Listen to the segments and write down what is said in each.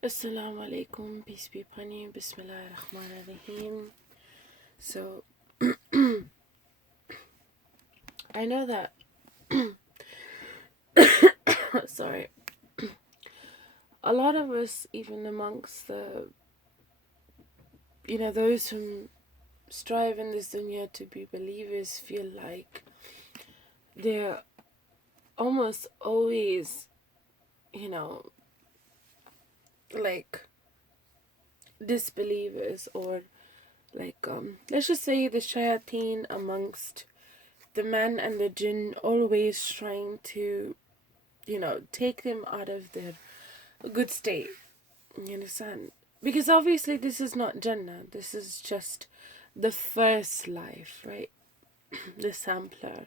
Assalamu alaikum, peace be upon you, Bismillah ar-Rahman ar-Rahim. So, I know that, sorry, a lot of us, even amongst the, those who strive in this dunya to be believers, feel like they're almost always, like disbelievers, or like, let's just say the shayateen amongst the man and the jinn, always trying to, take them out of their good state. You understand? Because obviously this is not Jannah. This is just the first life, right? The sampler,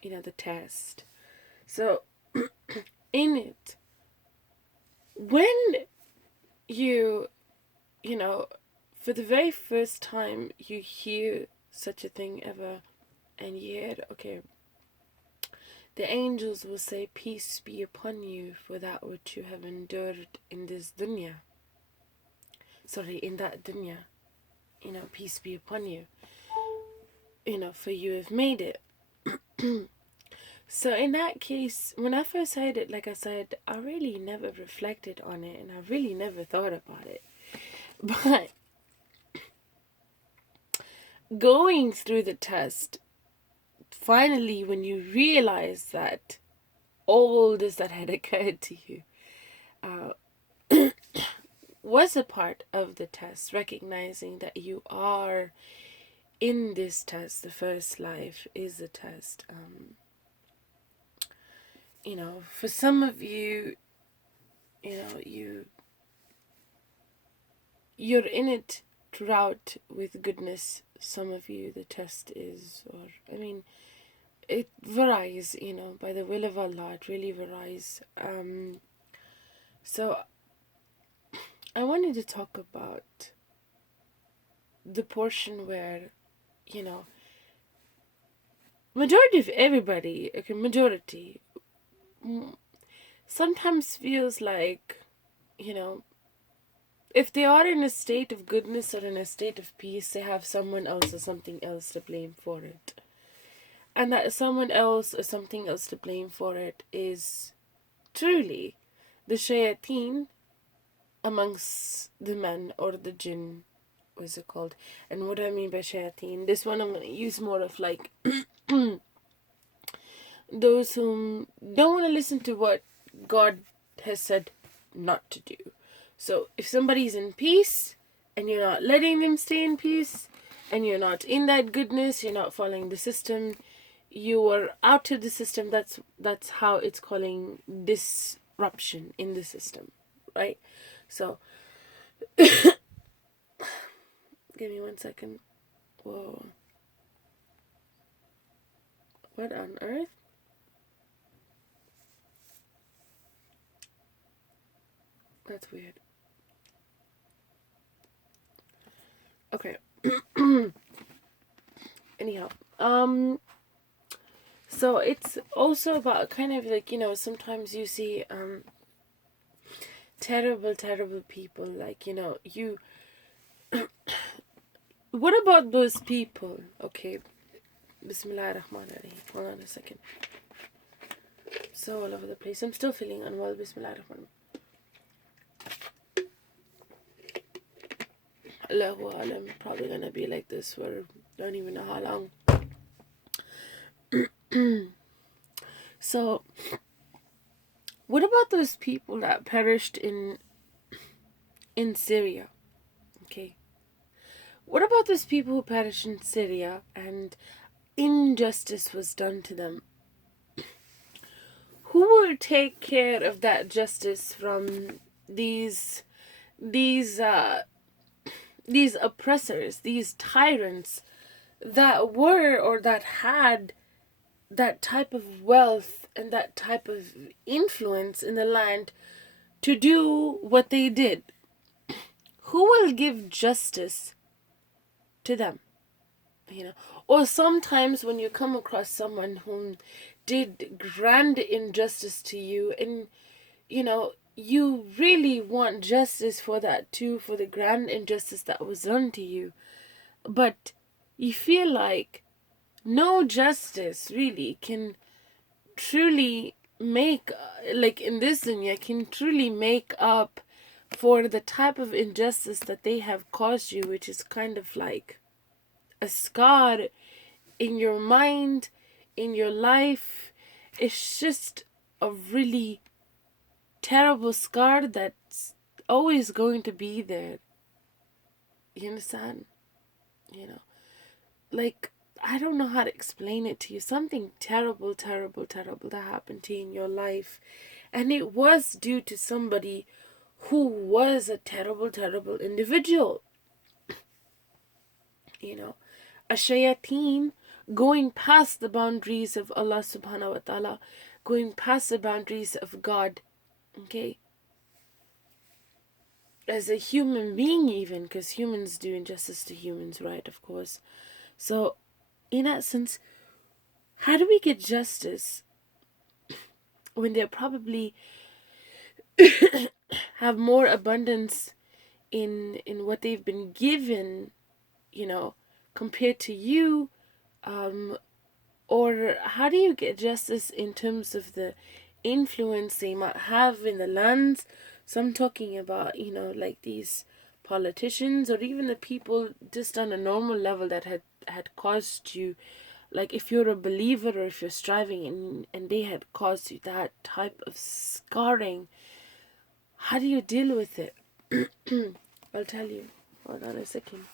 the test. So, in it, when you, for the very first time you hear such a thing ever, and you hear, okay, the angels will say, peace be upon you for that which you have endured in this dunya. Sorry, in that dunya. Peace be upon you. For you have made it. So in that case, when I first heard it, like I said, I really never reflected on it, and I really never thought about it. But going through the test, finally, when you realize that all this that had occurred to you was a part of the test, recognizing that you are in this test, the first life is a test. For some of you, you're in it throughout with goodness. Some of you, the test is, it varies, by the will of Allah, it really varies. So I wanted to talk about the portion where, majority of everybody, okay, majority, sometimes feels like, if they are in a state of goodness or in a state of peace, they have someone else or something else to blame for it. And that someone else or something else to blame for it is truly the shayateen amongst the men, or the jinn, what's it called? And what do I mean by shayateen? This one I'm going to use more of like those who don't want to listen to what God has said not to do. So if somebody's in peace and you're not letting them stay in peace, and you're not in that goodness, you're not following the system, you are out of the system, that's how it's calling disruption in the system, right? So give me 1 second. Whoa. What on earth? That's weird. Okay. Anyhow, so it's also about kind of like, sometimes you see terrible people, like, you what about those people? Okay, Bismillah ar-Rahman ar-Rahim. Hold on a second. So all over the place. I'm still feeling unwell. Bismillah ar-Rahman. Allahu Alam. Probably gonna be like this for don't even know how long. So what about those people that perished in Syria? Okay. What about those people who perished in Syria and injustice was done to them? Who will take care of that justice from these oppressors, these tyrants that were, or that had, that type of wealth and that type of influence in the land to do what they did? Who will give justice to them? Or sometimes when you come across someone who did grand injustice to you, and you really want justice for that too, for the grand injustice that was done to you. But you feel like no justice really can truly make, like in this dunya, can truly make up for the type of injustice that they have caused you, which is kind of like a scar in your mind, in your life. It's just a really terrible scar that's always going to be there. You understand? You know, like, I don't know how to explain it to you. Something terrible, terrible, terrible that happened to you in your life. And it was due to somebody who was a terrible, terrible individual. You know, a shayateen going past the boundaries of Allah subhanahu wa ta'ala, going past the boundaries of God. Okay? As a human being even, because humans do injustice to humans, right? Of course. So, in essence, how do we get justice when they probably have more abundance in what they've been given, you know, compared to you? Or how do you get justice in terms of the influence they might have in the lands? So I'm talking about, you know, like these politicians, or even the people just on a normal level that had caused you, like if you're a believer or if you're striving and they had caused you that type of scarring. How do you deal with it? I'll tell you. Hold on a second.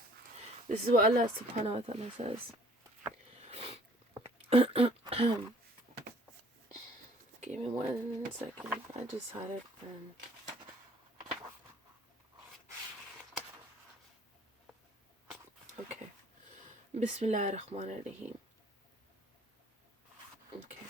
This is what Allah subhanahu wa ta'ala says. Give me 1 second. I just had it. Okay. Bismillah ar-Rahman ar-Rahim. Okay.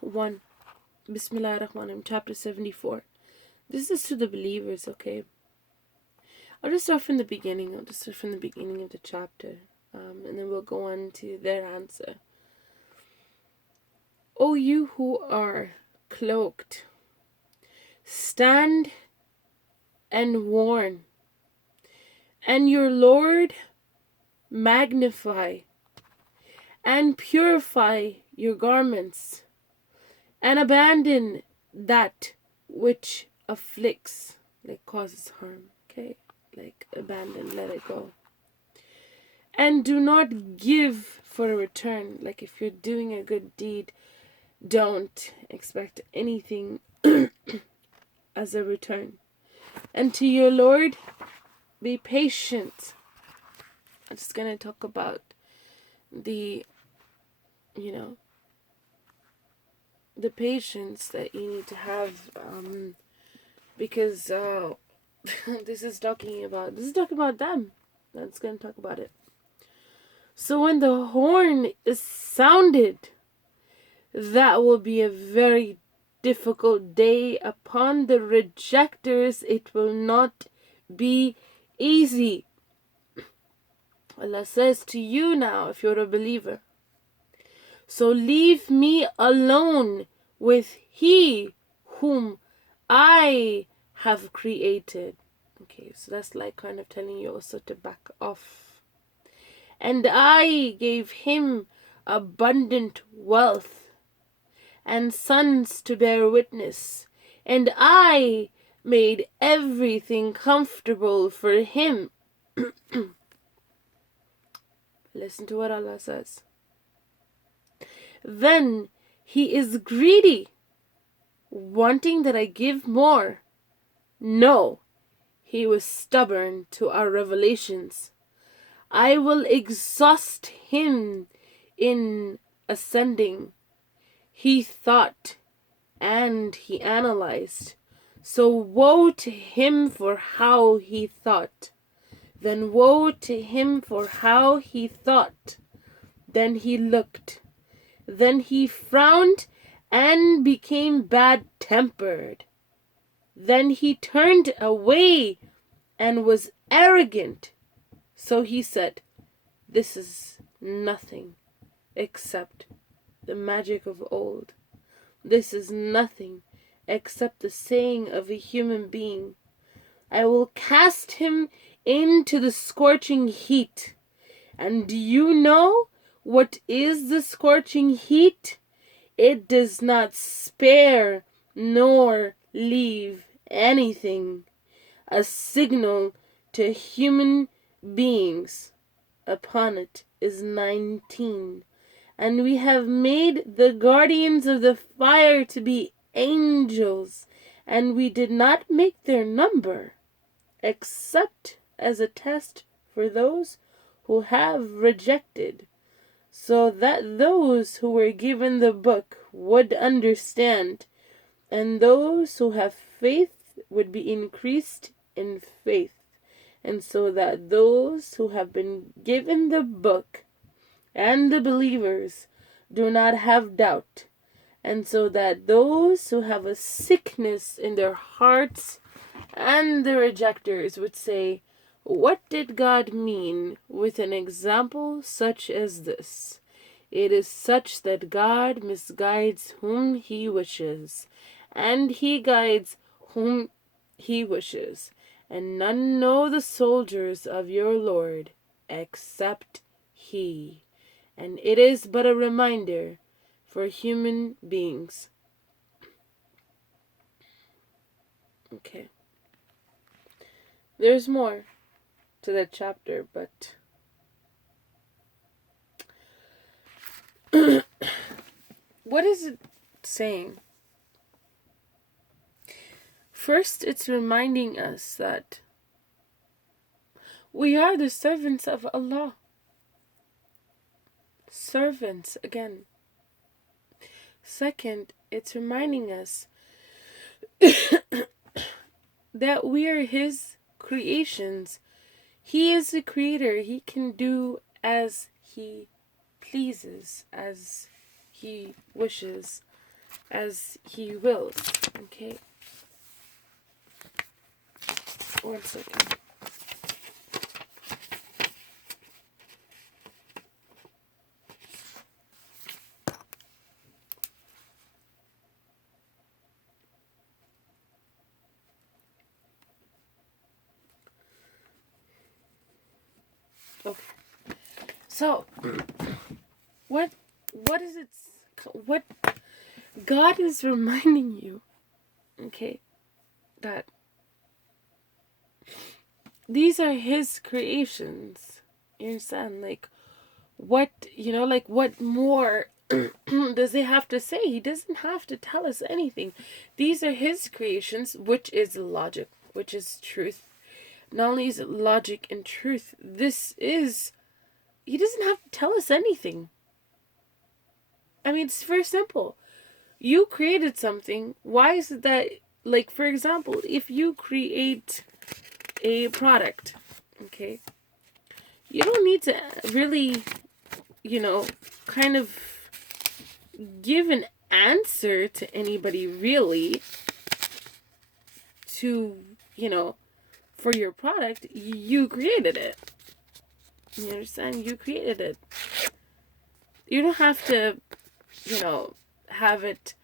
One. Bismillah ar-Rahman ar-Rahim. Chapter 74. This is to the believers, okay? I'll just start from the beginning. I'll just start from the beginning of the chapter. And then we'll go on to their answer. O you who are cloaked, stand and warn, and your Lord magnify and purify your garments, and abandon that which afflicts, like causes harm, okay? Like abandon, let it go. And do not give for a return. Like if you're doing a good deed, don't expect anything as a return. And to your Lord, be patient. I'm just going to talk about the, you know, the patience that you need to have, because this is talking about them. That's going to talk about it. So when the horn is sounded, that will be a very difficult day upon the rejectors. It will not be easy. Allah says to you now, if you're a believer, so leave me alone with He whom I have created. Okay, so that's like kind of telling you also to back off. And I gave him abundant wealth and sons to bear witness, and I made everything comfortable for him. Listen to what Allah says. Then he is greedy, wanting that I give more. No, he was stubborn to our revelations. I will exhaust him in ascending. He thought and he analyzed. So woe to him for how he thought. Then woe to him for how he thought. Then he looked. Then he frowned and became bad-tempered. Then he turned away and was arrogant. So he said, This is nothing except the magic of old. This is nothing except the saying of a human being. I will cast him into the scorching heat. And do you know what is the scorching heat? It does not spare nor leave anything. A signal to human beings upon it is 19. And we have made the guardians of the fire to be angels, and we did not make their number, except as a test for those who have rejected, so that those who were given the book would understand, and those who have faith would be increased in faith, and so that those who have been given the book and the believers do not have doubt, and so that those who have a sickness in their hearts and the rejectors would say, what did God mean with an example such as this? It is such that God misguides whom he wishes, and he guides whom he wishes, and none know the soldiers of your Lord except he. And it is but a reminder for human beings. Okay. There's more to that chapter, but what is it saying? First, it's reminding us that we are the servants of Allah. Servants, again. Second, it's reminding us that we are his creations. He is the creator. He can do as he pleases, as he wishes, as he wills. Okay? One second. Okay. So, what is it? What God is reminding you, okay, that these are his creations. You understand? Like, what, like, what more does he have to say? He doesn't have to tell us anything. These are his creations, which is logic, which is truth. Not only is it logic and truth, he doesn't have to tell us anything. I mean, it's very simple. You created something. Why is it that, like, for example, if you create a product, okay, you don't need to really, kind of give an answer to anybody, really, to, for your product. You created it. You understand? You created it. You don't have to, have it.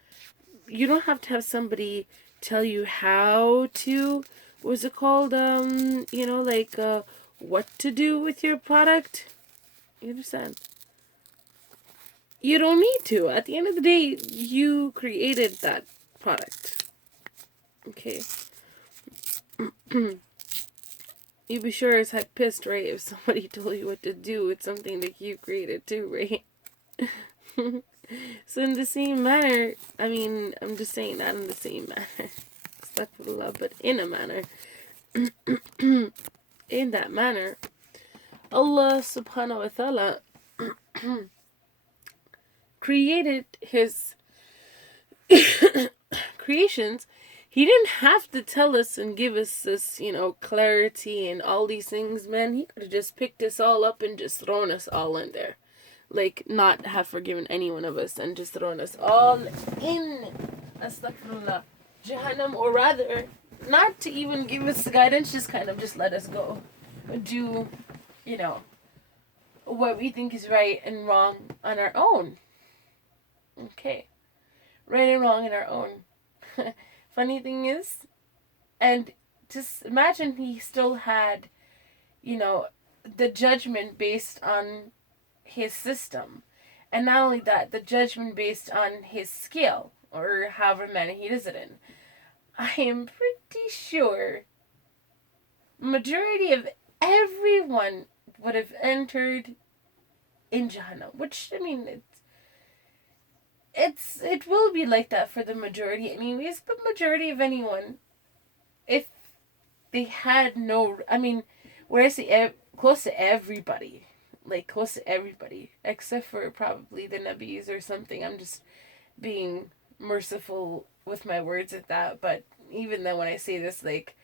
You don't have to have somebody tell you how to, what's it called? What to do with your product. You understand? You don't need to. At the end of the day, you created that product. Okay. You'd be sure as heck pissed, right, if somebody told you what to do with something that you created too, right? So in the same manner, I mean, I'm just saying not in the same manner. Astaghfirullah, but in a manner. In that manner, Allah subhanahu wa ta'ala created his creations. He didn't have to tell us and give us this, clarity and all these things, man. He could have just picked us all up and just thrown us all in there. Like, not have forgiven any one of us and just thrown us all in, astaghfirullah, Jahannam, or rather, not to even give us guidance, just kind of just let us go. Do, what we think is right and wrong on our own. Okay. Right and wrong on our own. Funny thing is, and just imagine he still had, you know, the judgment based on his system. And not only that, the judgment based on his skill, or however many he does it in. I am pretty sure majority of everyone would have entered in Jahannam. Which, I mean, it will be like that for the majority anyways, but majority of anyone, if they had no, I mean, where I say close to everybody, like close to everybody, except for probably the Nabis or something. I'm just being merciful with my words at that, but even then when I say this, like,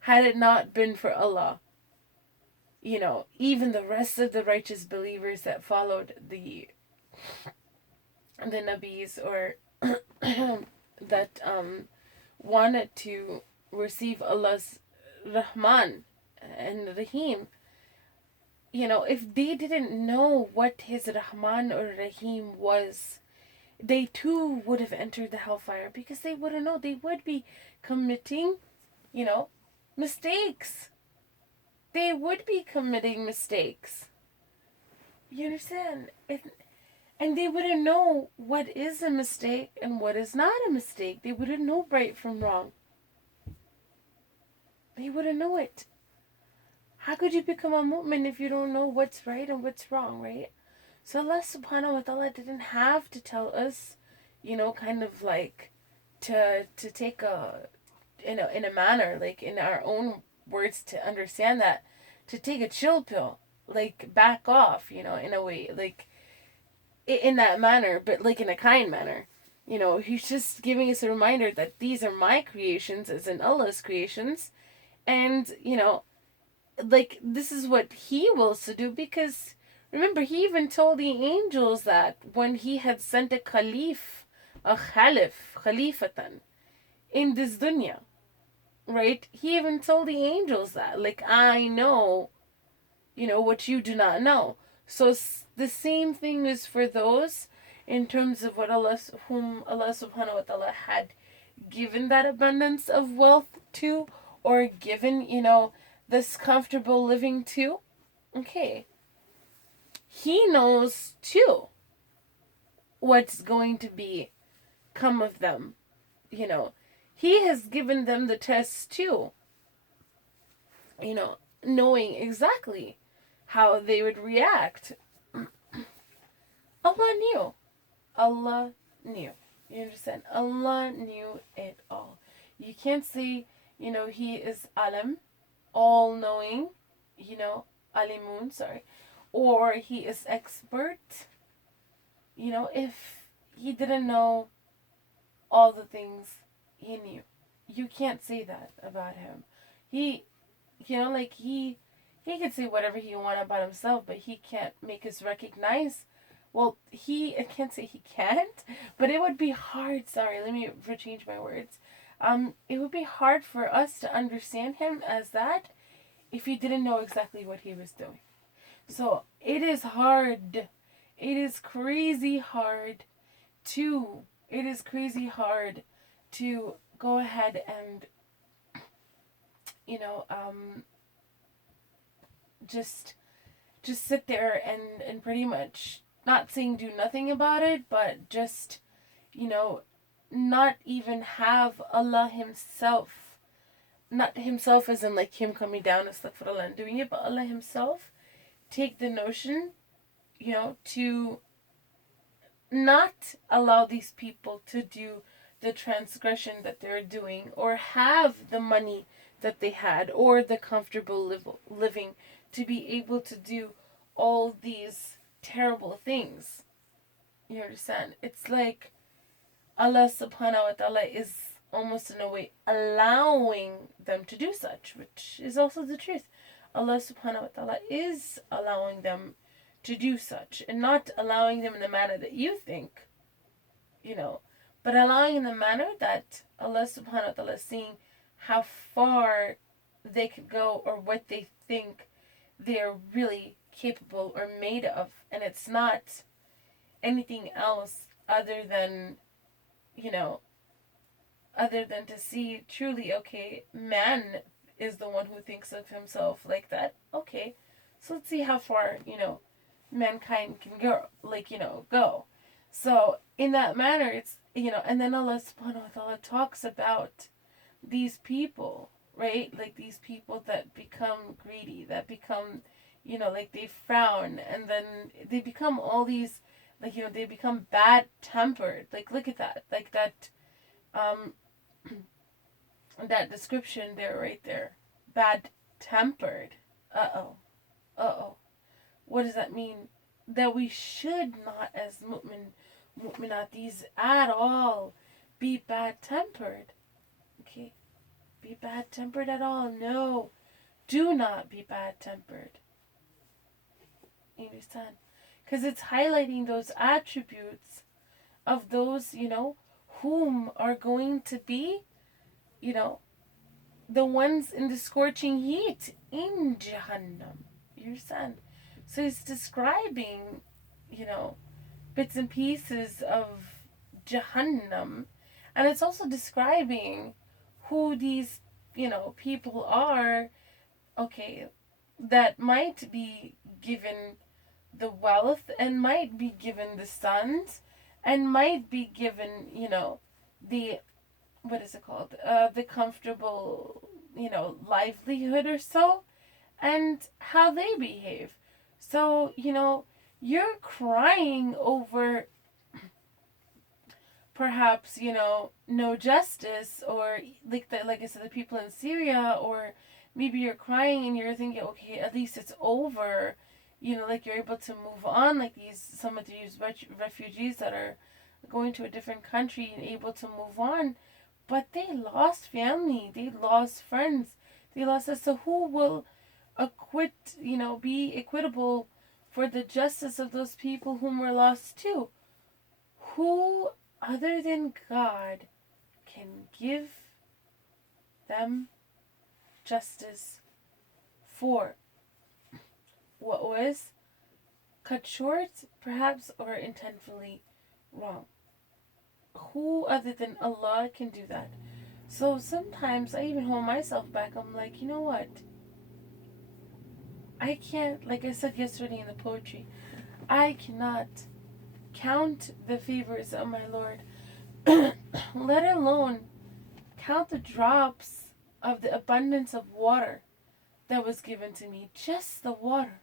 had it not been for Allah, you know, even the rest of the righteous believers that followed the Nabis, or that wanted to receive Allah's Rahman and Rahim, you know, if they didn't know what his Rahman or Rahim was, they too would have entered the hellfire, because they wouldn't know. They would be committing, you know, mistakes. They would be committing mistakes. You understand? And they wouldn't know what is a mistake and what is not a mistake. They wouldn't know right from wrong. They wouldn't know it. How could you become a mu'min if you don't know what's right and what's wrong, right? So Allah subhanahu wa ta'ala didn't have to tell us, you know, kind of like to take in a manner, like in our own words to understand that, to take a chill pill, like back off, you know, in a way, like in that manner, but like in a kind manner. You know, he's just giving us a reminder that these are my creations, as in Allah's creations, and, you know, like, this is what he wills to do, because remember, he even told the angels that when he had sent a khalifatan in this dunya, right? He even told the angels that, like, I know, you know, what you do not know. So the same thing is for those in terms of whom Allah subhanahu wa ta'ala had given that abundance of wealth to, or given, you know, this comfortable living to. Okay. He knows too what's going to be come of them. You know, he has given them the tests too. You know, knowing exactly how they would react. Allah knew. Allah knew. You understand? Allah knew it all. You can't say, you know, he is alim, all knowing, you know, alimun, sorry, or he is expert, you know, if he didn't know all the things he knew. You can't say that about him. He, you know, like he can say whatever he wants about himself, but he can't make us recognize. Well, I can't say he can't, but it would be hard. Sorry, let me change my words. It would be hard for us to understand him as that if he didn't know exactly what he was doing. So it is hard. It is crazy hard to. It is crazy hard to go ahead and, you know, just sit there and pretty much, not saying do nothing about it, but just, you know, not even have Allah himself, not himself as in like him coming down, astaghfirullah, and doing it, but Allah himself take the notion, you know, to not allow these people to do the transgression that they're doing, or have the money that they had, or the comfortable living to be able to do all these terrible things. You understand? It's like Allah subhanahu wa ta'ala is almost in a way allowing them to do such, which is also the truth. Allah subhanahu wa ta'ala is allowing them to do such, and not allowing them in the manner that you think, you know, but allowing in the manner that Allah subhanahu wa ta'ala is seeing how far they could go, or what they think they're really capable or made of. And it's not anything else other than, you know, other than to see truly, okay, man is the one who thinks of himself like that. Okay, so let's see how far, mankind can go, go. So in that manner, it's, and then Allah subhanahu wa ta'ala talks about these people, right? Like these people that become greedy, that become, like they frown, and then they become all these, they become bad tempered. Like look at that, like that, um, that description there, right there, bad tempered. Uh oh. What does that mean? That we should not, as mu'minatis at all, be bad tempered. Okay? Be bad tempered at all. No. Do not be bad tempered. You understand? Because it's highlighting those attributes of those, whom are going to be, the ones in the scorching heat in Jahannam. You understand? So he's describing, bits and pieces of Jahannam. And it's also describing who these, people are, okay, that might be given the wealth and might be given the sons and might be given, the, what is it called? The comfortable, livelihood or so, and how they behave. So, you're crying over perhaps, no justice, or like I said, the people in Syria, or maybe you're crying and you're thinking, okay, at least it's over, like you're able to move on, like some of these refugees that are going to a different country and able to move on, but they lost family, they lost friends, they lost us. So who will be equitable for the justice of those people whom were lost too? Who other than God can give them justice for what was cut short, perhaps, or intentionally wrong? Who other than Allah can do that? So sometimes I even hold myself back. I'm like, you know what? I can't, like I said yesterday in the poetry, I cannot count the favors of my Lord, let alone count the drops of the abundance of water that was given to me. Just the water.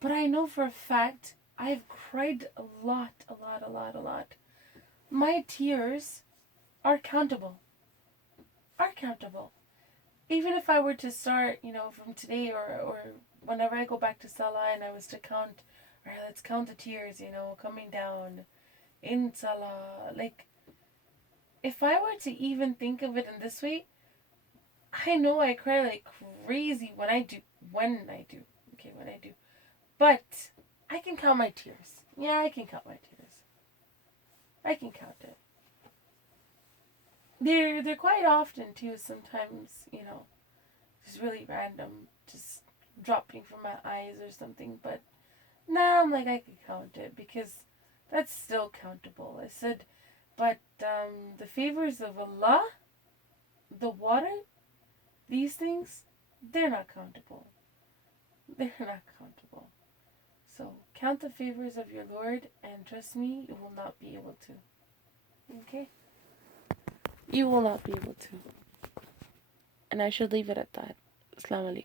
But I know for a fact I've cried a lot. My tears are countable. Even if I were to start, from today or whenever I go back to Salah and I was to count, all right, let's count the tears, coming down in Salah. Like, if I were to even think of it in this way, I know I cry like crazy when I do. But I can count my tears. Yeah, I can count my tears. I can count it. They're quite often too. Sometimes, just really random, just dropping from my eyes or something. But now I'm like, I can count it because that's still countable. I said, but the favors of Allah, the water, these things, they're not countable. So count the favors of your Lord, and trust me, you will not be able to. Okay? You will not be able to. And I should leave it at that. Assalamu alaikum.